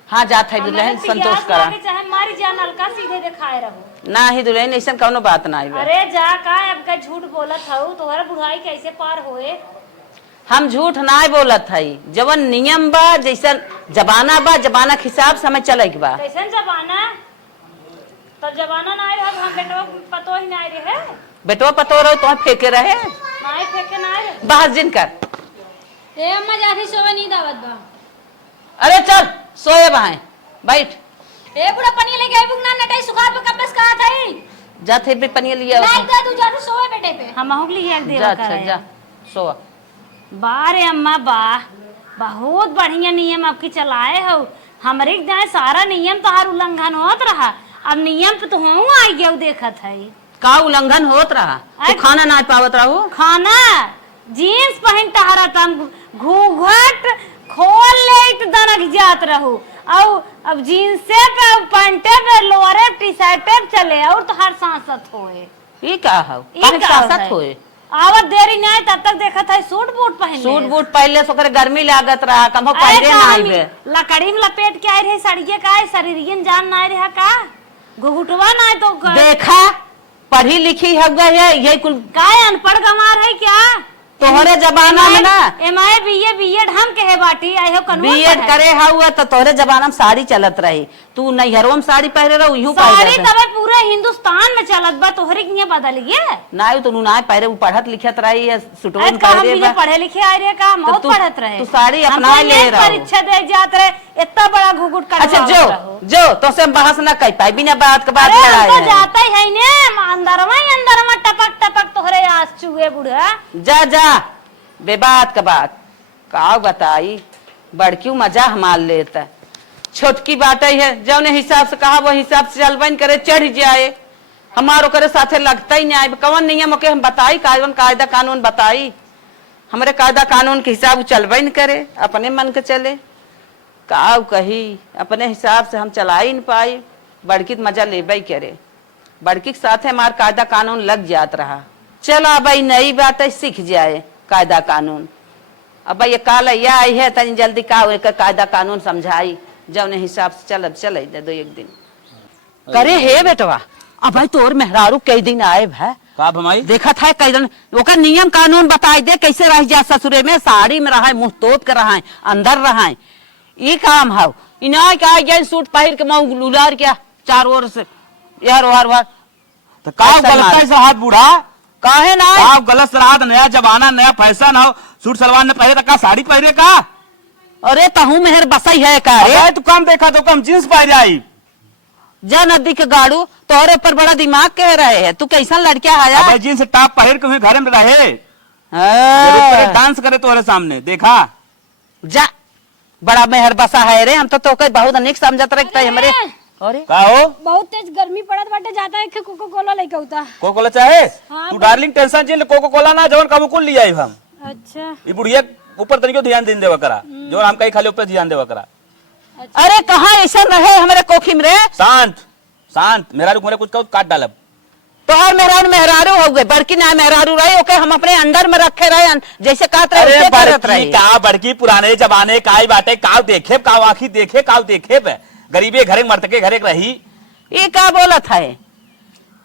हाँ जात है हमें दुल्हन, पियास संतोष करा। लागे चाहे मारी जान, हल्का सीधे दिखाए रहो। ना ही दुल्हन ऐसा कौनो बात ना आई बे। अरे जा का अब का झूठ बोलत हूँ, तुम्हारा बुढ़ाई कैसे पार होए। हम झूठ ना बोलत है, जवन नियम बा, जैसन जमाना बा, जमाना के हिसाब से हमें चले के बा। कैसन जमाना, तब जमाना ना आए, हम बेटवा पतो ही ना रहे। बेटवा पतो रहो तो फेंके रहे, नाई फेंके ना रहे। बहस जिन कर। ए अम्मा जाके सोवे नींद आवत बा। अरे चल सोए बहाए बैठ। ए बुढ़ा पनिया लेके आबू ना, नटाई सुखार पे कब बस कहा था। जा थे भी पनिया लिया नहीं दे तू जाके सोवे बेटे पे। हम अहुक लिए एक जा। देवा अच्छा करे। जा सोआ। बारे अम्मा वाह, बहुत बढ़िया नियम आपकी चलाए हो। हमारे जाए सारा नियम तो हर उल्लंघन होत रहा, अब नियम पे तो हूँ आई गया देखत है। का उल्लंघन होत रहा? तो खाना ना पावत रहू। खाना जीन्स पहन टहरा तम घूंघट खोल ले तो दनक जात रहू, और अब जीन्से पे पैंटे पे लोअरे टी शर्टे पे चले, और तो हर सांसत होए। ई का हो? ई काहे का सासत है? होए? आवत देरी नहीं तब तक देखा था सूट बूट पहन सूट बूट पहले सो करे गर्मी लागत रहा, कम पहले ना आई बे। लकड़ी में लपेट के आए रहे सड़िए का, शरीरियन जान ना रहा का, घुघुटवा ना तो देखा पढ़ी लिखी है ये कुल काय अनपढ़ गंवार है क्या? तोहरे जमाना में ना एमए बीएड हम कहे बाटी आई हो कन्वर्ट बीएड करे हुआ तो तोहरे जमाना में साड़ी चलत रही, तू नैहरों में साड़ी पहरे रहो यूं साड़ी पहरे तबे पूरे हिंदुस्तान में चलत बा, तोहरे के बदल गए। ना तू ना पहरे, वो पढ़त लिखत रही है सुटवन आज का हम पहरे भी पढ़े लिखे आए रहे का, बहुत पढ़त रहे। तू साड़ी हम अपना ले कॉलेज रहो। परीक्षा दे जात रहे, इतना बड़ा घुघुट कर। अच्छा जो तो से बहस ना कर पाई, बिना बात के बात अरे हम लड़ाई तो है। जाता ही है ने, अंदरवा टपक टपक तोहरे आस चुहे बुढ़ा। जा जा बेबात का बात का बताई, बड़की मजा हमार लेता, छोटकी बात है जौने हिसाब से कहा वो हिसाब से चलबन करे, चढ़ जाए हमारो करे साथे लगता ही नहीं। कौन नियम के हम बताई, कायदन कायदा कानून बताई, हमारे कायदा कानून के हिसाब चलबे न करे, अपने मन के चले का कही, अपने हिसाब से हम चला ही नहीं पाई। बड़की मजा लेबे करे, बड़की के साथ हमार कायदा कानून लग जात रहा। चला भाई नई बात है, सीख जाए कायदा कानून। अब भाई ये काल आई है तनी जल्दी का कायदा कानून समझाई, जौने हिसाब से चलब चले दे दो एक दिन करे। हे बेटवा अब भाई तोर मेहरारू कई दिन आए है का भमाई देखा था कई दिन, ओकर नियम कानून बताई दे कैसे रह जा ससुरे में, साड़ी में रहा मुंह तोप के रहा अंदर रहा, ये काम है इना क्या गया सूट पहिर के मुंह लुलार क्या चारों ओर से यार वार वार तो का गलत है हाथ बूढ़ा, काहे ना आप गलत रात, नया जमाना नया फैशन हो, सूट सलवार ने पहले का साड़ी पहने का। अरे तहू मेहर बसई है का रे? अबे तू कम देखा तो कम जींस पहन आई। जा नदी के गाड़ू तोहरे पर बड़ा दिमाग कह रहे है, तू कैसा लड़किया आया? अबे जींस टॉप पहन के हुए घर में रहे, डांस करे तुम्हारे सामने देखा। जा बड़ा मेहर बसा है रे, हम तो बहुत अनेक समझत रखता है हमरे। अरे का हो बहुत तेज गर्मी पड़त बाटे, जाता है कि कोको कोला लेके उता। कोको कोला चाहे हाँ, तू darling tension chill, coca cola ना जवन कब कुल लिया हम। अच्छा ये बुढ़िया ऊपर तरीके ध्यान देन देवा करा, जो हम कहीं खाली ऊपर ध्यान देवा करा। अरे कहाँ ऐसा रहे हमारे कोखी में रे? शांत शांत, मेरा रुक मेरे कुछ कहूँ काट डालब। तोहर मेहरारू मेहरारू हो गए, बड़की ना मेहरारू रहे ओके हम अपने अंडर में रखे रहे, जैसे कहते रहे अरे वैसे करत बड़की रहे। का बड़की पुराने जमाने का बाटे, काव देखे काव आखी देखे काव देखे गरीबे घरे मर्द के घरे रही। ये क्या बोलत है?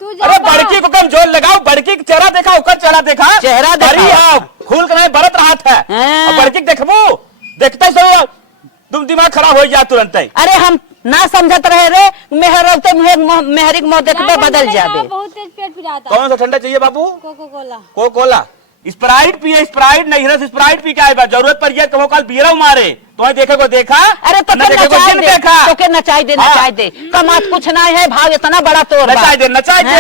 तू जा अरे बड़की को कम जोर लगाओ, बड़की का चेहरा देखा ओकर चेहरा देखा, चेहरा देखा। बड़ी आप खूल के नहीं बरत रहा था। हाँ। अब बड़की के देखबू देखते सो तुम दिमाग खराब हो जा तुरंत ही। अरे हम ना समझत रहे रे, मेहरते मेहरी के मुंह देखबे बदल जाबे। बहुत तेज पेट पिराता। कौन सा ठंडा चाहिए बाबू? Coca Cola. Coca Cola. Sprite पिए, स्प्राइट नहीं रस स्प्राइट पी के आए बा, जरूरत पड़ गया कहो कल बियरा मारे तुम्हें देखे को देखा। अरे तो न देखे को जिन देखा। तो नचाई दे, नचाई दे, कमात कुछ ना है, भाव इतना बड़ा तोर बा। नचाई दे, नचाई दे,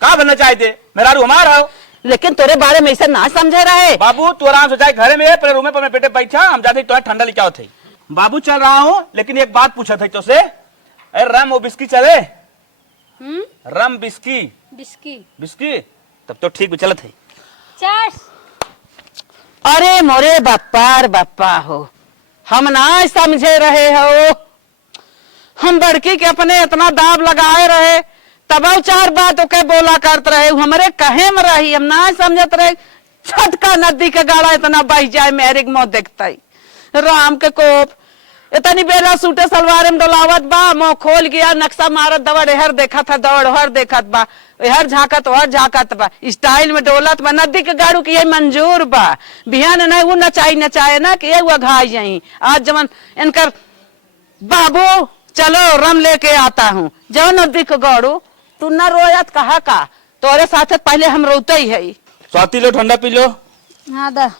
कहाँ बनना चाहे दे, मेरा रू हमारा हो। लेकिन तोरे बारे में ऐसा ना समझे रहे। बाबू तू आराम से जाए घरे में, पहले रूम में पर बेटे बैठा, हम जाते तुम्हें ठंडा लेके आओ थे। बाबू चल रहा हूँ, लेकिन एक बात पूछा था तुझसे, अरे रम वो बिस्की चले? रम बिस्की? बिस्की। बिस्की तब तो ठीक चलत है। चर्स। अरे मोरे बाप्पा हो, हम ना समझे रहे हो। हम बड़की के अपने इतना दाब लगाए रहे, तब 4 बात ओके बोला करते रहे, हमरे कहे में रही, हम ना समझत रहे। छटका नदी के गाड़ा इतना बह जाए, मेरे मुंह देखता ही राम के कोप। इतनी बेला सूटे सलवार में डोलावत बा, मुंह खोल गया, नक्शा मारत दवड़ हर देखा था, दवड़ हर देखत बा, हर झाकत हर झाकत बा, स्टाइल में डोलत बा। नदी के गाड़ू की मंजूर बा, बिहान नहीं वो नचाए ना कि वो घाई जाई। आज जमन इनकर बाबू चलो रम लेके आता हूँ, जो नदी के गाड़ू तू न रोयत कहा का, तोरे साथे पहले हम रोते ही है। स्वाति लो ठंडा पी लो। हाँ दा।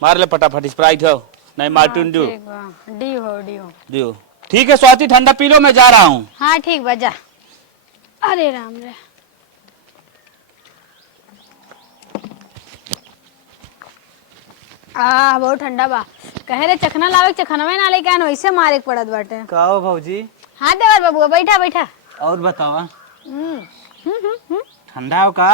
मार ले फटाफट, स्प्राइट हो नहीं मार्टिन ड्यू। डी हो। ड्यू ठीक है स्वाति, ठंडा पी लो, मैं जा रहा हूँ। हाँ ठीक बजा। अरे राम रे, बहुत ठंडा बा। कहे रे चखना लावे, चखनवे ना लेके आन, वैसे मारे के पड़त बाटे। का हो भौजी? हाँ देवर बाबू, बैठा बैठा। और बतावा, हम्म। ठंडा हो का?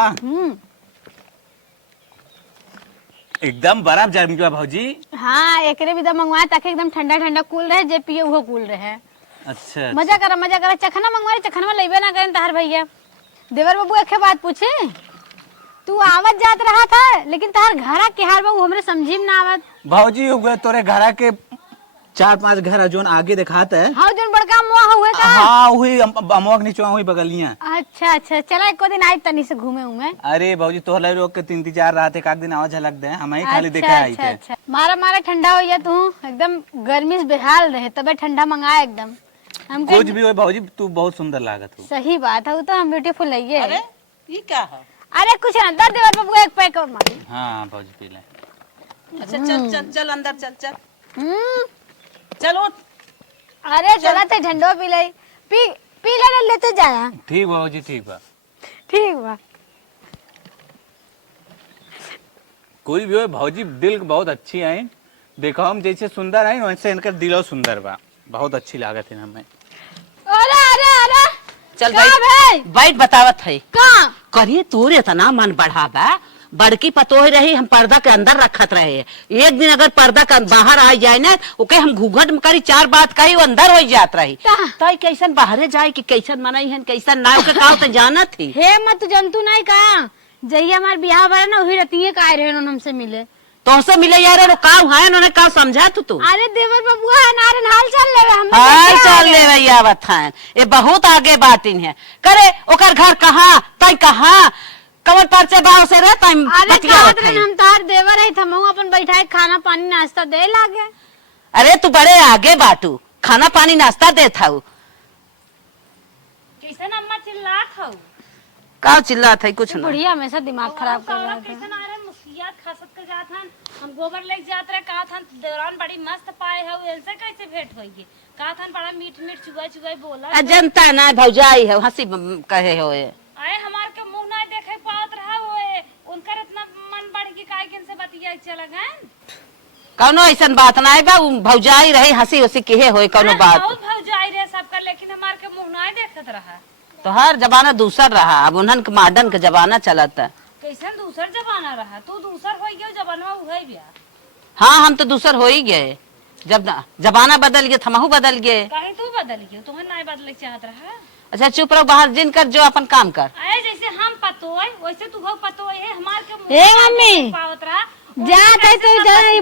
एकदम बर्फ जम गया भौजी। हाँ एकरे भी दम मंगवाए ताकि एकदम ठंडा ठंडा कूल रहे, जे पिए वो कूल रहे। अच्छा मजा करा। चखना मंगवा रहे, चखना लेबे ना करें तहार भैया। देवर बाबू एक बात पूछे, तू आवत जात रहा था, लेकिन तहार घरा के हाल बाबू हमरे समझी में ना आवत। भौजी हुए तोरे घरा के 4-5 घर जोन आगे दिखाते है। हाँ जोन बड़का मुआ हुए का। हाँ वही अमोक नीचे वही बगलियां। अच्छा चला एको दिन आई तनी से घूमे उमे। अरे भौजी तोहला रोक के 3-4 रात एक दिन आवाज झलक दे, हम ही खाली देखा आई थे। अच्छा मारा ठंडा हो गया तू, एकदम गर्मी से बेहाल रहे, तबे ठंडा मंगाया एकदम। हम कुछ भी हो भौजी, तू बहुत सुंदर लागत हो। सही बात है, वो तो हम ब्यूटीफुल है। अरे ये क्या है? अरे कुछ ना, दर देवर बाबू एक पैक और मारी। हाँ भौजी पी ले। अच्छा चल अंदर चल। हम्म। चलो अरे चला थे ठंडो पी ले, पी लेते जाया। ठीक भौजी ठीक बा। ठीक बा। कोई भी हो भौजी, दिल बहुत अच्छी है। देखो हम जैसे सुंदर है वैसे इनका दिलो सुंदर बा, बहुत अच्छी लागत है हमें। अरे चल का भाई? बैठ बतावत है। कहाँ? करिए तोर इतना मन बढ़ावा, बड़की पतोह रही, हम पर्दा के अंदर रखत रहे। एक दिन अगर पर्दा के बाहर आ जाए ना, ओके हम घूंघट में करी 4 बात कही, वो अंदर हो जात रही। तो कैसन बाहरे जाए कि कैसन मनाई है, कैसन नाव के काव तो जाना थी। हे मत जंतु नहीं कहा, जही हमार बियाह भरा ना वही रतिये का आए रहे हमसे मिले। तुमसे मिले यार, काव है उन्होंने काव समझा तू। अरे देवर बबुआ नारन हाल चल ले, हम हाल चल ले भैया बताएं, ये बहुत आगे बात इन है। करे ओकर घर कहाँ, तय कहाँ, कवर परचे भाव से रहता है। अरे कहत रहे हम तार देवर है, हम अपन बैठाए खाना पानी नाश्ता दे लागे। अरे तू बड़े आगे बाटू, खाना पानी नाश्ता दे था। कैसन अम्मा चिल्लात हौ? का चिल्लात है? कुछ नहीं। बुढ़िया हमेशा दिमाग खराब कर रहा कैसन आ रहे मुस्कियात खसत के जात हन, हम गोबर लेके जात रहे, कहा था दौरान बड़ी मस्त पाए हो, ऐसे कैसे भेंट होई? कहा था बड़ा मीठ चुगाई बोला। जनता ना भौजाई है, हंसी कहे हो। आए हमार के मुंह नहीं देखे पावत रहा होए, उनकर इतना मन बढ़ के काय किन से बतिया चला गए। कौनो ऐसन बात ना है बा, भौजाई रहे हंसी उसी किहे होए कौनो बात। बहुत भौजाई रहे सबका, लेकिन हमार के मुंह नहीं देखत रहा। तो हर जमाना दूसर रहा, अब उन्हन के मॉडर्न के जमाना चलता। कैसन दूसर जमाना रहा? तू दूसर हो गयो, जमाना उहे बिया। हाँ हम तो दूसर हो ही गए, जब जमाना बदल गया हमहू बदल गए। कहीं तू बदल गयो, तुम्हें नहीं बदले चाहत रहा। अच्छा चुप रहो, बाहर जिन कर जो अपन काम कर। आए जैसे हम पतोय वैसे तू हो पतोय है, हमार के मुंह ए मम्मी, पावत रहा। जात है तो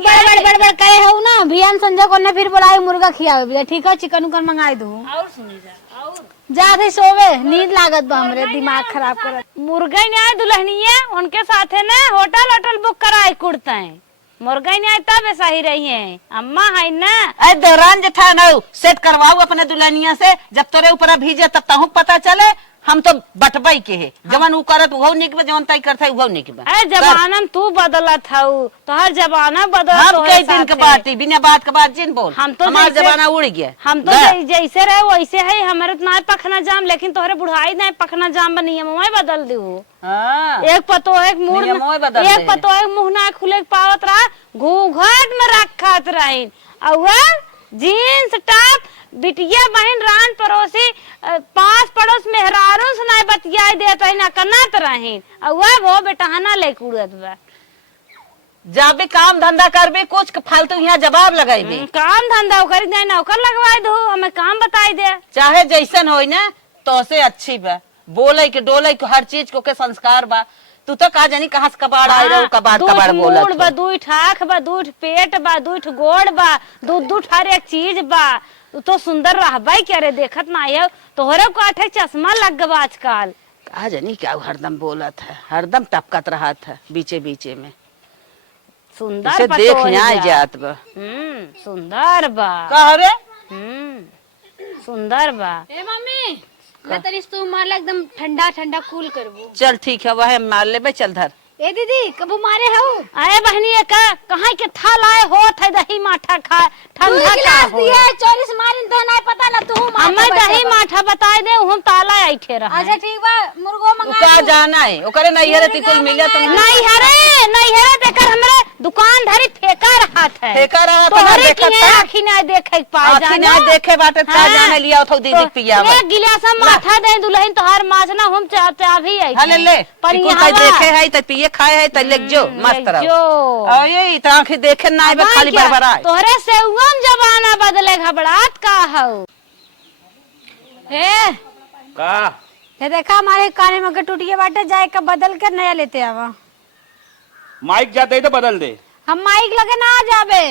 बड़ करे हो ना, भियान संजय को ने फिर बुलाए मुर्गा खियावे, ठीक है चिकन उकन मंगाई दू। और सुनी जा, और जात है सोवे, नींद लागत बा हमरे, दिमाग खराब करत। मुर्गा न्याय दुल्हनिया उनके साथे ने होटल बुक कराए कुड़ते हैं। मुर्गा ही नहीं आए तब ऐसा ही रही है अम्मा है ना। अरे दौरान जेठान हो सेट करवाऊ अपने दुल्हनिया से, जब तोरे ऊपर भीजे तब तहु पता चले। हम तो बटबई के है, जवन उ करत वो निक बा, जवन तई करत वो निक बा। अरे जमाना में तू बदलत हऊ, तोहर जमाना बदल। हम कई दिन के बात बिना बात के बात जिन बोल, हम तो हमारा जैसे- जमाना उड़ गया। हम तो जैसे रहे वैसे है, हमारे तो ना पखना जाम, लेकिन तोहरे बुढ़ाई ना पखना जाम बा, नियम मैं बदल दू। हाँ, एक पतो एक मुंह नियम ओए बदल एक दे। पतो एक मुंह ना खुले पावत रहा, घूंघट में रखत रही। और जीन्स टॉप बिटिया बहन रान पड़ोसी पास पड़ोस मेहरारू से ना बतियाई देत रही ना कनात रही। और वो बेटहाना ले कुड़त बा। जाबे काम धंधा करबे कुछ फालतू यहाँ जवाब लगाइबे। काम धंधा करी दे नौकर लगवाई दो, हमें काम बताई दे। चाहे जैसन होई ना तो से अच्छी बा, बोले के डोले के हर चीज को के संस्कार बा। तू तो का जानी कहां से कबाड़ आई रहू, कबाड़ कबाड़ बोलत मूड बा, दूठ आँख बा, दूठ पेट बा, दूठ गोड़ बा, दूध हर एक चीज बा। तू तो सुंदर रहबाई क्या रे, देखत ना आयो तोहरे को आठे चश्मा लग गवा आजकल। का जानी क्या हरदम बोलत है, हरदम टपकत रहा था बीचे बीचे में। सुंदर इसे पतोह देख यहाँ बा। जात बा। सुंदर बा। कह रे सुंदर बा। ए मम्मी मैं तरी तू मारला एकदम ठंडा ठंडा कूल करबू। चल ठीक है, वह मार ले चल धर। ए दीदी कबू मारे हऊ आए बहनी का कहाँ के था लाए हो थे दही माठा खा ठंडा का हो। दिया 40 मारिन तो नहीं पता ना तू हमें दही माठा बताए दे, हम ताला ऐठे रहा। अच्छा ठीक बा, मुर्गो उ मंगा का जाना है ओकरे नहीं है ती कोई मिला तो नहीं हरे देकर हमरे दुकान धरी फेंका रहा था। फेंका रहा था, तोहरे देखत की था। आँखी ना देखे पाए आखी जाना। ना देखे बाटे का हाँ। जाने लिया तो दीदी पिया एक गिलास में माथा दे दुल्हन तोहार माजना हम चाहते भी आई। हां ले पर इको यहाँ कई देखे है त पिए खाए है त ले जो मस्त रहो। जो आ ये इतना आंखें देखे ना आवे खाली बरबरा। तोहरे से उगम जमाना बदले घबरात का हो। ए का ये देखा हमारे काने में के टूटिए बाटे, जाए का बदल कर नया लेते आवा। माइक जाते ही तो बदल दे। हम माइक लगे ना आ जाबे।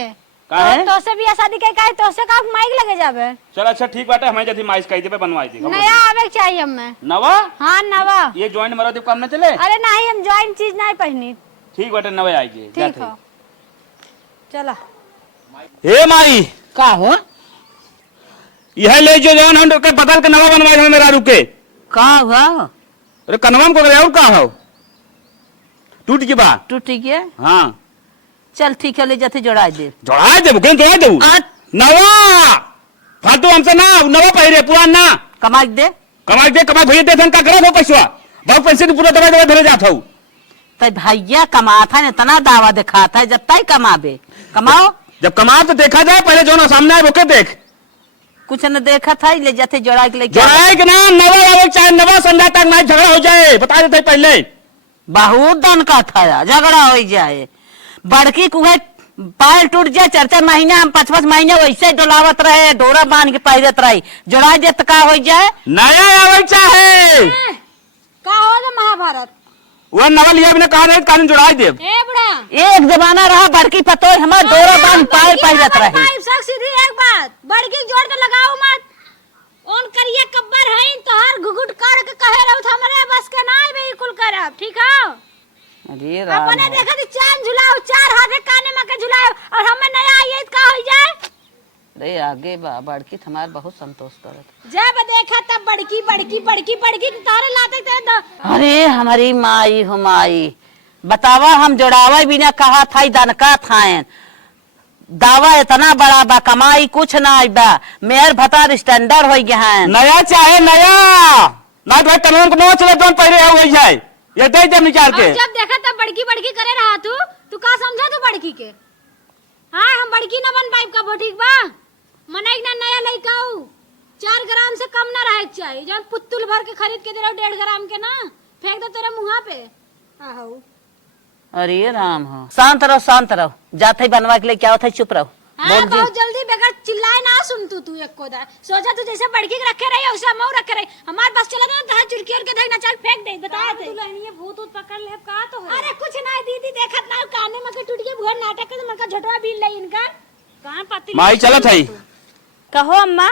का है? तो से भी शादी के काहे तो से का माइक लगे जाबे। चल अच्छा ठीक बाटे, हमें जदी माइक कही दे पे बनवाई दी। नया आवे के चाहिए हमें। नवा हां नवा। ये जॉइंट मरो दे काम न चले। अरे नहीं हम जॉइन चीज नहीं पहनी। ठीक बाटे नवे आई जे। ठीक है चला। ए माई का हो यह ले जो जवान हम के बदल के नवा बनवाई है मेरा रुके। का हुआ अरे कनवा में को और का हो टूट के बा। टूट गया। हां चल ठीक है ले जाते जोड़ा दे। जोड़ा दे बुके जोड़ा दे नवा फालतू हमसे ना नवा पहिरे पुरान ना कमाई दे कमाई भैया दे का करे हो पैसा बहुत पैसे की पूरा दवा धरे जात हो। तय भैया कमाता है इतना दावा दिखाता है, जब तय कमाबे कमाओ। जब कमा तो देखा जाए, पहले जो ना सामने आए वो के देख। कुछ न देखा था ले जाते जोड़ा के लेके जोड़ाए के ना नवा आवे चाहे नवा संध्या तक ना झगड़ा हो जाए, बता देते पहले। बहुत दन का था झगड़ा हो जाए। बड़की कुहे पैर टूट जाए 4-4 महीना हम 5-5 महीने वैसे डोलावत रहे, डोरा बांध के पहिरत रही। जोड़ा दे तो का हो जाए। नया आवे चाहे का हो जा महाभारत। वह नवा लिया बिना कहा नहीं कानून जोड़ा दे। ए बुढ़ा एक जमाना रहा बड़की पतो हमार डोरा बांध पैर पहिरत रही। पाइप सक सीधी एक बात बड़की जोड़ के लगाओ मत। ओन करिए कब्बर है तो हर घुघुट काट के कहे रहू हमरे बस के ना बिल्कुल करब। ठीक है अरे राम अपने देखा थी चांद झुलाओ, 4 हाथे काने में के झुलाओ और हमें नया आइए का हो जाए। अरे आगे बा बड़की हमार बहुत संतोष करत। जब देखा तब बड़की तारे लाते थे। अरे हमारी माई हो माई बतावा, हम जोड़ावा बिना कहा था दनका थायन दावा इतना बड़ा बा, कमाई कुछ ना आई बा, मेहर भतार स्टैंडर्ड हो गया है। नया चाहे नया ना तो कानून को नो चले दोन पहले हो जाए ये दे जब निकाल के। जब देखा तब बड़की करे रहा तू का समझा तू बड़की के। हाँ हम बड़की ना बन पाइप का बो। ठीक बा मनाई ना नया लइका 4 ग्राम से कम ना रहे चाहिए। जब पुत्तुल भर के खरीद के दे रहा 1.5 ग्राम के ना फेंक दो तेरे मुँह पे। आहो अरे राम हो शांत रहो जाते ही बनवा के लिए क्या होता है, चुप रहो। हाँ बहुत जल्दी बेकार चिल्लाए ना सुन तू एक कोदा सोचा तू जैसे बड़की के रखे रही वैसे हम रखे रही। हमारे पास चला ना तहां चुड़की और के देख ना चल फेंक दे बता दे। दुल्हनिया भूत पकड़ ले का तो है। अरे कुछ ना दीदी देखत ना काने में के टूट के भुआ नाटक के मन का झटवा बिल ले इनका कहां पति माई चलत है। कहो अम्मा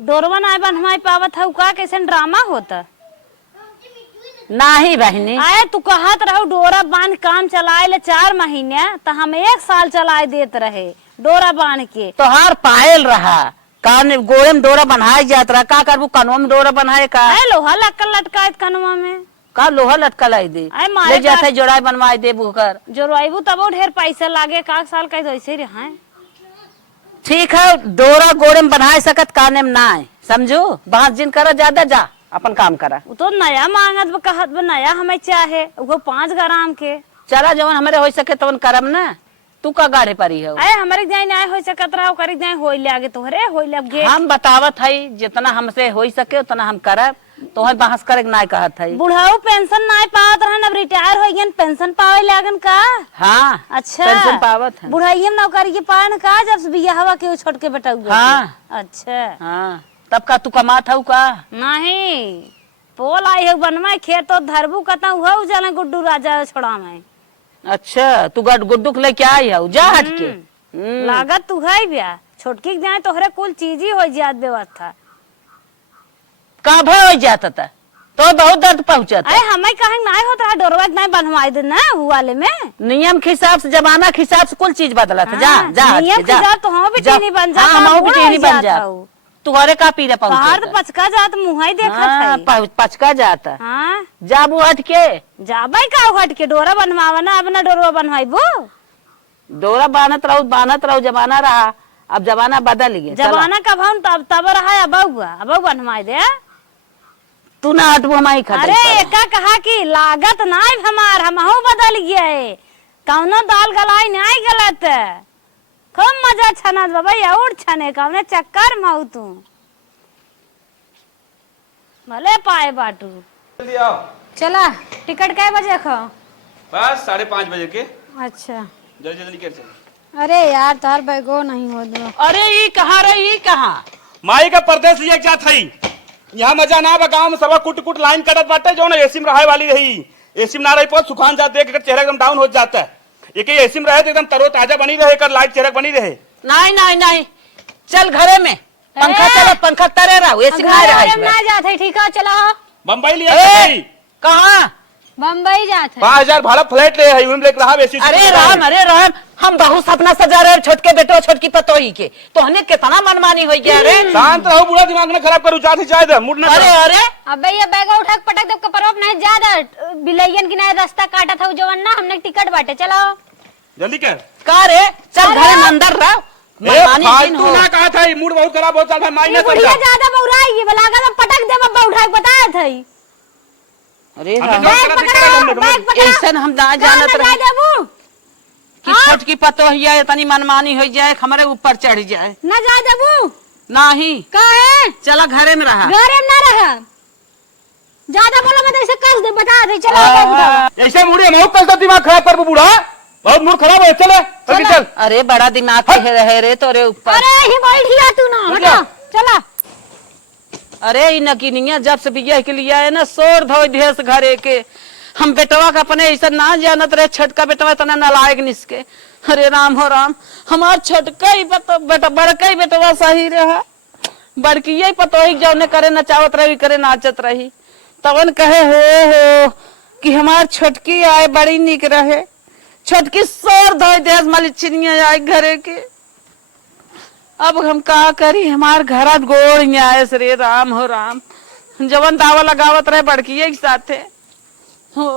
डोरवा ना बन हमारे पावत है का कैसे ड्रामा होता। नाही बहनी आए तू कहत रहो डोरा बांध काम चलाए ले 4 महीने तो हम 1 साल चलाए देत रहे डोरा बांध के। तोहार पायल रहा कान गोड़े में डोरा बनाए जात रहा का करबू कनवा में डोरा बनाए का आए लोहा लटकल लटकायत कनवा में का लोहा लटका लाई दे आए मारे ले जाते जोड़ाई बनवाए दे बुकर जो रोइबू तबो ढेर पैसा लागे का साल का ऐसे रहे। ठीक है डोरा गोड़े में बनाए सकत काने में ना है समझो बाहर जिन करा ज्यादा जा अपन काम करा। वो तो नया मांगत बा कहत बा नया हमें चाहे वो 5 ग्राम के। चला जवन हमारे हो सके तवन करम ना तू का गाड़े परी हो आए हमारे जाए ना हो सकत रहा करे जाए होई ले आगे तोहरे होई ले गे हम बतावत है जितना हमसे हो सके उतना हम करब तो है बहस करे ना कहत है। बुढ़ाऊ पेंशन ना पावत रहन अब रिटायर हो गयन पेंशन पावे लागन का। हाँ अच्छा पेंशन पावत है बुढ़ाई में नौकरी के पान का जब से बियाह हवा के छोड़ के बेटा हुआ। हाँ अच्छा हाँ तब का तू कमात हऊ का नहीं पोल आई है बनवा खेत तो धरबू कता हुआ जाने गुड्डू राजा छोड़ा में। अच्छा तू गुड्डू के लेके आई है जा हट के लागत तू है बिया छोटकी के जाए तोहरे कुल चीज ही हो जात व्यवस्था का भय हो जाता था तो बहुत दर्द पहुंचा था। अरे हमें कहीं ना होता है डोरवा नहीं बनवाई दे ना वो वाले में नियम के हिसाब से जमाना के हिसाब से कुल चीज बदला था। जा हाँ, जा हट नियम के, जा के जा तो हम भी टीनी बन जाता हाँ हम भी टीनी बन जा तुम्हारे का पीरा बाहर तो पहुंचा पचका जात मुंह ही देखत हाँ, है। पचका जाता हाँ जाबू हट के जाबे का हट के डोरा बनवावा ना अपना डोरवा बनवाइबो। डोरा बानत रहो जमाना रहा अब जमाना बदल गया जमाना का भाव तब रहा है अब बनवाई दे। तू ना हटबू हमारी अरे एका कहा कि लागत ना हमार हमहू बदल गया है कौनो दाल गलाई नहीं गलत खूब मजा छनत बाबा और छने कौने चक्कर माऊ तू भले पाए बाटू। जल्दी आओ चला टिकट कै बजे खो? बस 5:30 बजे के अच्छा जल्दी जल्दी कर चल। अरे यार तार बैगो नहीं हो दो। अरे ये कहाँ रे ये कहाँ माई का परदेश लिया क्या थई यहाँ मजा ना बा गांव में सब कुट कुट लाइन कटत बाटे जो ना एसी में रहे वाली रही एसी में ना रही बहुत सुखान जाते देख चेहरा एकदम डाउन हो जाता है। एक एसी में रहे तो एकदम तरोताजा बनी रहे कर लाइट चेहरा बनी रहे। नहीं नहीं नहीं चल घरे में पंखा चलो पंखा तरे रहा एसी में घरे रहा में ना जाते ठीक है चला बम्बई लिया कहाँ बम्बई जाते 5000 भाड़ा फ्लैट ले है लेके रहा एसी। अरे राम हम बहुत सपना सजा रहे छोटके बेटो छोटकी पतोही के तो हने कितना मनमानी हो गया रे। शांत रहो बुरा दिमाग ना खराब करू चाहती चाहे मुड़ ना अरे अरे अबे ये बैग उठा के पटक दे कपड़ों नहीं ज्यादा बिलैयन की नहीं रास्ता काटा था जवन ना हमने टिकट बांटे चलाओ जल्दी कर का रे चल घरे में अंदर रह मनमानी दिन हो ना कहा था मूड बहुत खराब हो चल माई ये ना बुढ़िया ज्यादा बौराई ये बलागा में पटक दे बब्बा उठा के बताया था। अरे बैग पकड़ा ऐसा हम ना जानत ना रहे जा देबू कि छोटकी पतोहिया इतनी मनमानी हो जाए हमारे ऊपर चढ़ जाए ना जा देबू नहीं काहे चला घरे में रहा घरे में ना रहा ज्यादा बोला मत ऐसे कस दे बता दे चलो ऐसे मुड़े बहुत पैसा दिमाग खराब कर बूढ़ा बहुत मूड खराब है चले चल। अरे बड़ा दिमाग के रहे रे तोरे ऊपर अरे ही बैठिया तू ना हटा चला। अरे इ नकीनिया जब से बियाह के लिए आए ना शोर धोई देश घरे के हम बेटवा का अपने ऐसा ना जानत रहे छटका बेटवा इतना नालायक निसके। अरे राम हो राम हमार छटका ही बेटा बड़का ही बेटवा सही रहा बड़की ही पतोही जौने करे नचावत रही करे नाचत रही तवन कहे हो कि हमार छोटकी आए बड़ी निक रहे छोटकी शोर धोई देश मलिचिनिया आए घरे के। अब हम का करी हमार घर गोड़ आए रे राम हो राम जवन दावा लगावत रहे बड़की एक साथे हो